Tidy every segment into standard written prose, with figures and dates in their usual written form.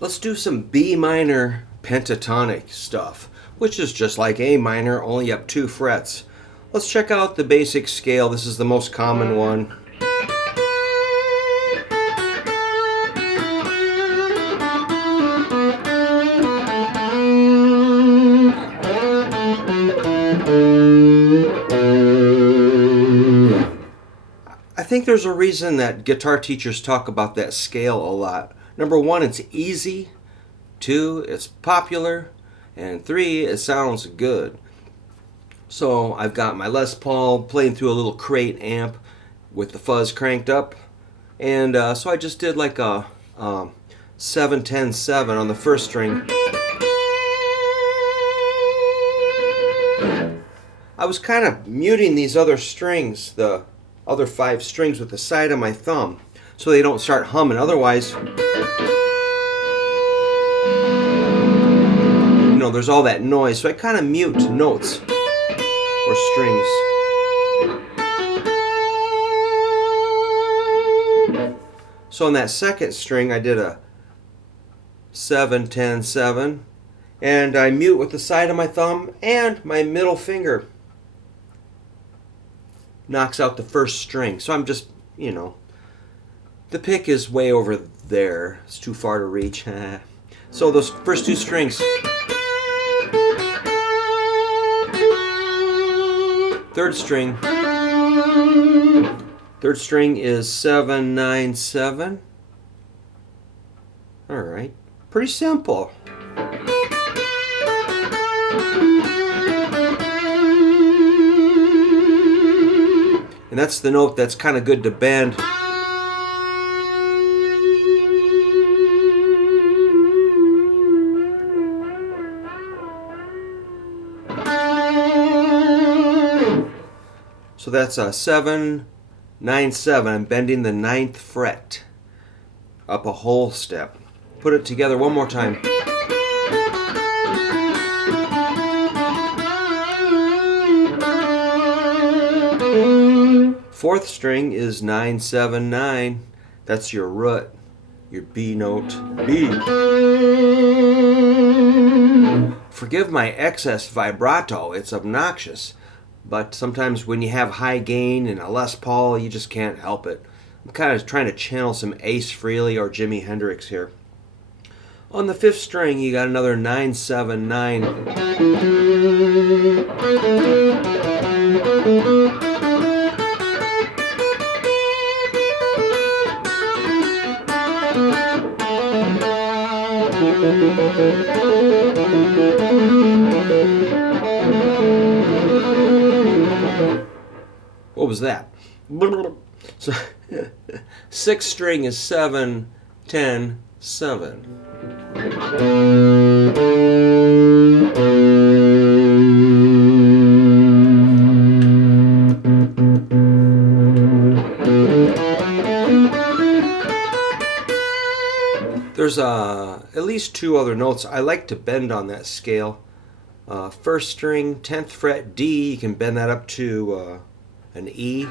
Let's do some B minor pentatonic stuff, which is just like A minor, only up 2 frets. Let's check out the basic scale. This is the most common one. I think there's a reason that guitar teachers talk about that scale a lot. Number 1, it's easy. 2, it's popular. And 3, it sounds good. So I've got my Les Paul playing through a little crate amp with the fuzz cranked up. And so I just did like a 7-10-7 on the first string. I was kind of muting these other strings, the other 5 strings, with the side of my thumb so they don't start humming. Otherwise, there's all that noise. So I kind of mute notes or strings. So on that second string I did a 7-10-7, and I mute with the side of my thumb, and my middle finger knocks out the first string. So I'm just, the pick is way over there. It's too far to reach. So those first 2 strings. Third string. Third string is 7-9-7. All right. Pretty simple. And that's the note that's kind of good to bend. So that's a 7-9-7. I'm bending the 9th fret up a whole step. Put it together one more time. Fourth string is 9-7-9. That's your root, your B note, B. Forgive my excess vibrato, it's obnoxious. But sometimes when you have high gain and a Les Paul, you just can't help it. I'm kind of trying to channel some Ace Frehley or Jimi Hendrix here. On the 5th string, you got another 9-7-9. What was that? So 6th string is 7-10-7. There's at least 2 other notes I like to bend on that scale. First string, 10th fret D, you can bend that up to an E.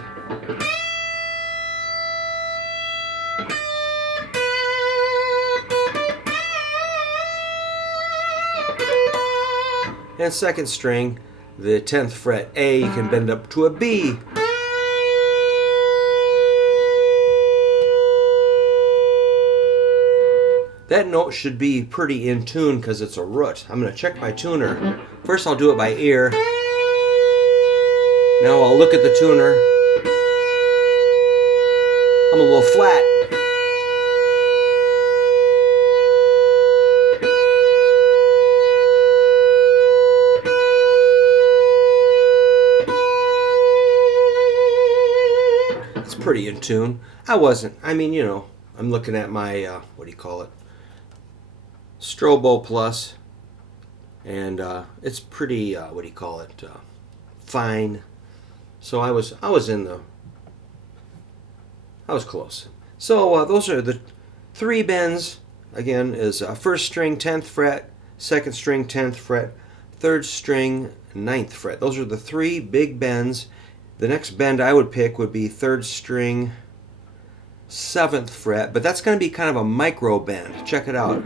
And second string, the 10th fret A, you can bend up to a B. That note should be pretty in tune because it's a root. I'm going to check my tuner. First I'll do it by ear. Now I'll look at the tuner. I'm a little flat. It's pretty in tune. I wasn't. I'm looking at my, what do you call it? Strobo Plus. And it's pretty, fine. So I was close. So those are the 3 bends. Again, is first string 10th fret, second string 10th fret, third string 9th fret. Those are the 3 big bends. The next bend I would pick would be third string 7th fret, but that's going to be kind of a micro bend. Check it out.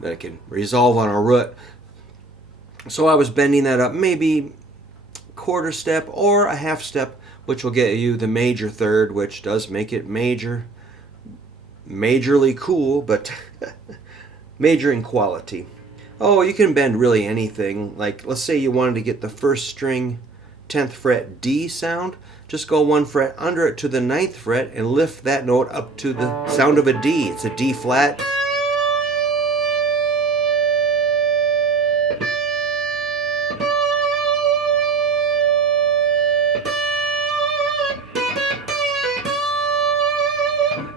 That can resolve on a root. So I was bending that up maybe quarter step or a half step, which will get you the major third, which does make it majorly cool, but major in quality. Oh, you can bend really anything. Like, let's say you wanted to get the first string 10th fret D sound. Just go one fret under it to the 9th fret and lift that note up to the sound of a D. It's a D flat.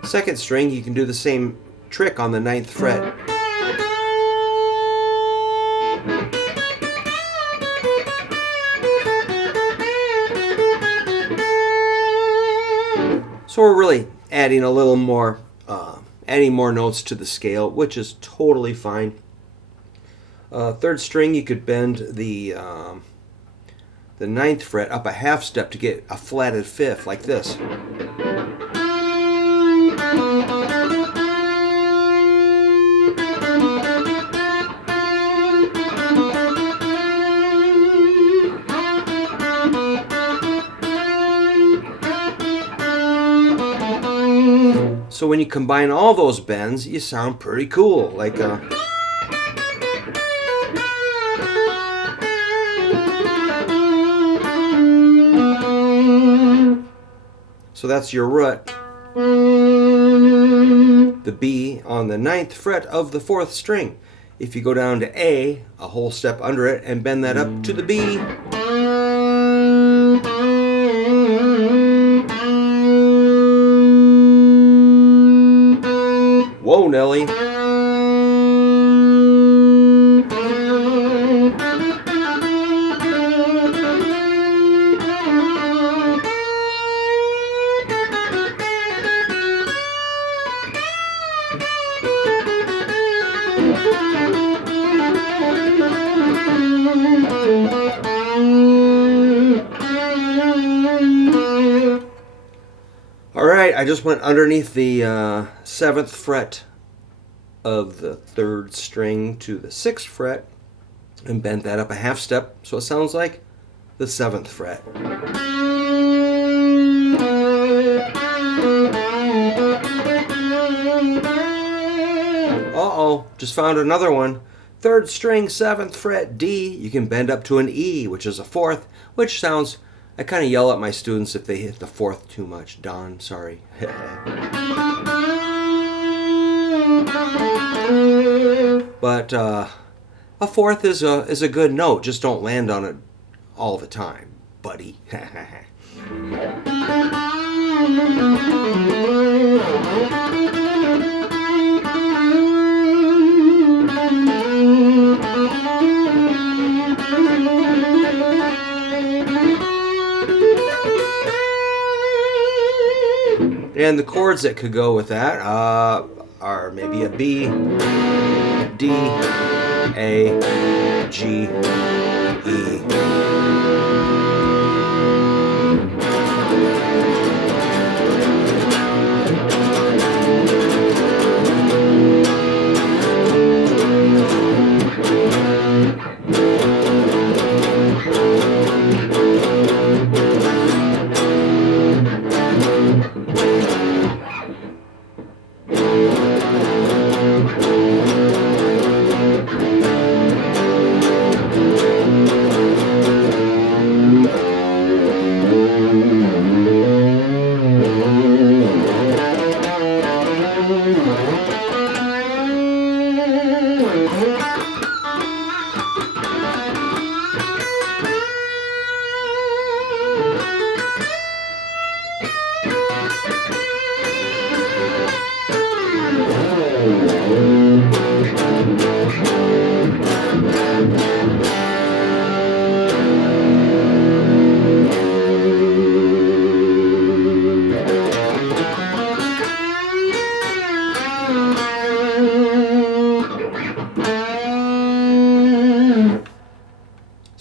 Second string, you can do the same trick on the 9th fret. So we're really adding a little more, adding more notes to the scale, which is totally fine. Third string, you could bend the 9th fret up a half step to get a flatted fifth, like this. So when you combine all those bends, you sound pretty cool. Like so that's your root. The B on the 9th fret of the 4th string. If you go down to a whole step under it, and bend that up to the B. Whoa, Nelly. Alright, I just went underneath the 7th fret of the 3rd string to the 6th fret and bent that up a half step, so it sounds like the 7th fret. Uh-oh, just found another one. 3rd string, 7th fret, D. You can bend up to an E, which is a 4th, which sounds... I kind of yell at my students if they hit the 4th too much. Don, sorry. But a 4th is a good note. Just don't land on it all the time, buddy. And the chords that could go with that are maybe a B, D, A, G, E.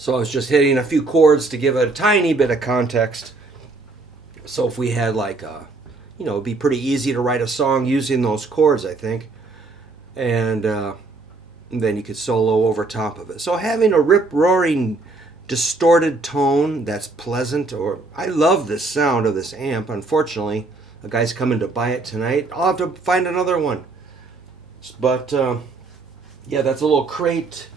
So I was just hitting a few chords to give it a tiny bit of context. So if we had it'd be pretty easy to write a song using those chords, I think. And then you could solo over top of it. So having a rip-roaring, distorted tone that's pleasant, I love this sound of this amp. Unfortunately, a guy's coming to buy it tonight. I'll have to find another one. But, yeah, that's a little crate